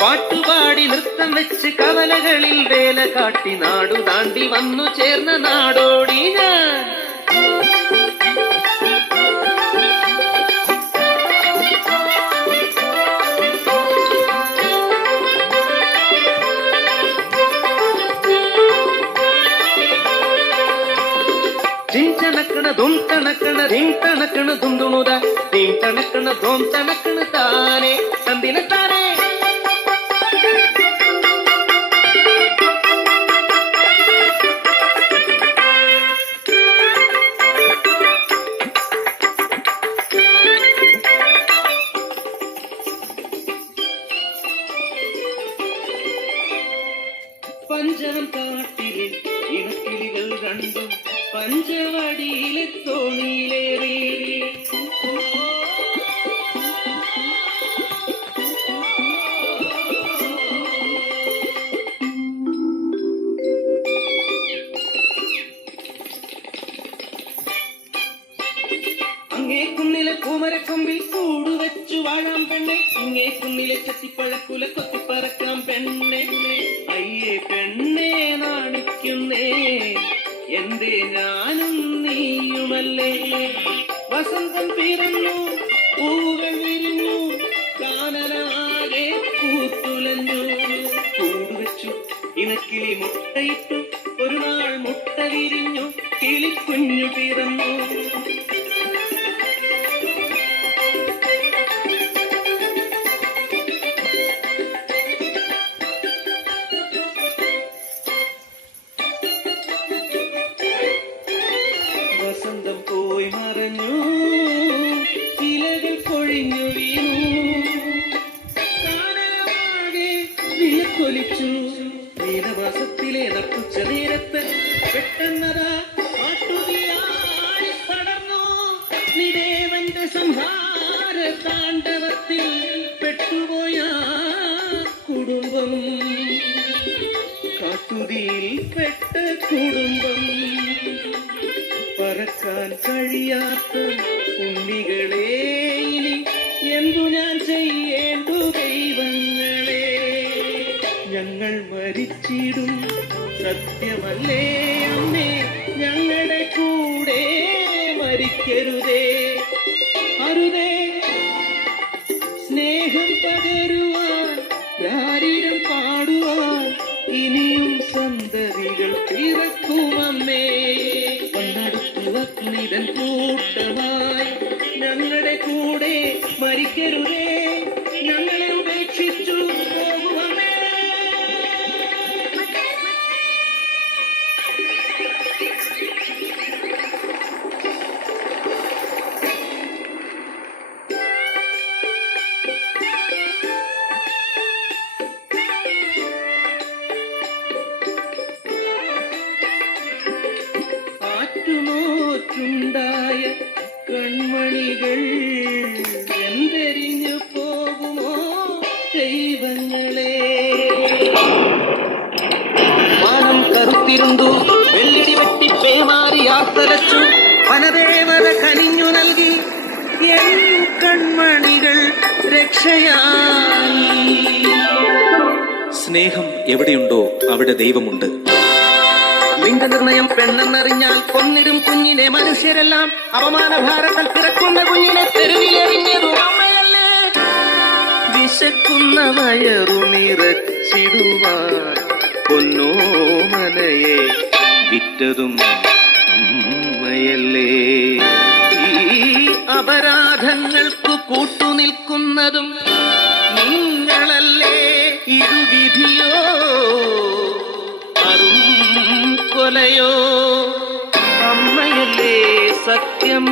പാട്ടുപാടി നൃത്തം വെച്ച് കവലകളിൽ വേല കാട്ടി നാടു താണ്ടി വന്നു ചേർന്ന നാടോടി ഞാൻ. ജിഞ്ചണക്കണ ധും തണക്കണ ധിം തണക്കണ ധുണ്ടുണുത ധിം തണക്കണ ധോം തണക്കണ താനെ തന്തിന താനെ. പഞ്ചവൻ കാട്ടിലെ ഇണക്കിളികൾ രണ്ടും പഞ്ചവടിയിലെ തോണിയിലേറി. അങ്ങേ കുന്നിലെ പൂമരക്കൊമ്പിൽ കൂടുവെച്ചു വാഴാം പെണ്ണെ, ഇങ്ങേ കുന്നിലെ ചത്തിപ്പഴക്കുല കൊത്തിപ്പറക്കാം പെണ്ണെ. അയ്യേ പെണ്ണെ നാണിക്കുന്നേ എന്തേ ഞാനും നീയുമല്ലേ. വസന്തം പിറന്നു പൂവുകൾ വിരിഞ്ഞു കാനനാകെ പൂത്തുലഞ്ഞു. കൂടുവെച്ചു ഇണക്കിളി മുട്ടയിട്ടു ഒരു നാൾ മുട്ട വിരിഞ്ഞു കിളിക്കുഞ്ഞു പിറന്നു. വസന്തം പോയി മറഞ്ഞു ഇലകൾ കൊഴിഞ്ഞു വീണു കാനനമാകെ വിയക്കൊലിച്ചു. നീലമാസത്തിലെ നട്ടുച്ച നേരത്ത് പെട്ടെന്നതാ പാട്ടുതിയായി പടർന്നു. നിദേവന്റെ സംഹാര താണ്ഡവത്തിൽ പെട്ടുപോയ കുടുംബം, കാട്ടുതിയിൽ പെട്ട കുടുംബം. പറക്കാൻ കഴിയാത്ത ഉണ്ണികളെ ഇനി എന്തു ഞാൻ ചെയ്യേണ്ടു ദൈവങ്ങളെ. ഞങ്ങൾ മരിച്ചിടും സത്യമല്ലേ അമ്മേ, ഞങ്ങളുടെ കൂടെ മരിക്കരുതേ. അരുതേ സ്നേഹം പകരുവാൻ രാരിരം പാടുവാൻ ഇനിയും സന്തതികൾ പിറക്കുമമ്മേ. വന്നെടുത്തുവന്നിതൻ കൂട്ടമായി ഞങ്ങളുടെ കൂടെ മരിക്കരുതേ, ഞങ്ങളെ ഉപേക്ഷിച്ചു പോകുമമ്മേ. ായ കൺമണികൾ എന്തെരിഞ്ഞു പോകുമോ ദൈവങ്ങളെ. വാനം കറുത്തിരുണ്ടു വെള്ളിടി വെട്ടി പേമാറി ആർത്തലച്ചു വനദേവത കനിഞ്ഞു നൽകി എൻ കൺമണികൾ രക്ഷയായി. സ്നേഹം എവിടെയുണ്ടോ അവിടെ ദൈവമുണ്ട്. ലിംഗനിർണയം പെണ്ണെന്നറിഞ്ഞാൽ കൊന്നിടും കുഞ്ഞിനെ മനുഷ്യരെല്ലാം. അപമാനഭാരത്തിൽ പിറക്കുന്ന കുഞ്ഞിനെ തെരുവിലെറിഞ്ഞതും അമ്മയല്ലേ. വിശക്കുന്ന വയറു നിറച്ചിടുവാൻ പൊന്നോമനയെ വിറ്റതും അമ്മയല്ലേ. ഈ അപരാധങ്ങൾക്ക് കൂട്ടുനിൽക്കുന്നതും നിങ്ങളല്ലേ. ഇതു വിധിയോ കൊലയോ അമ്മയല്ലേ സത്യം.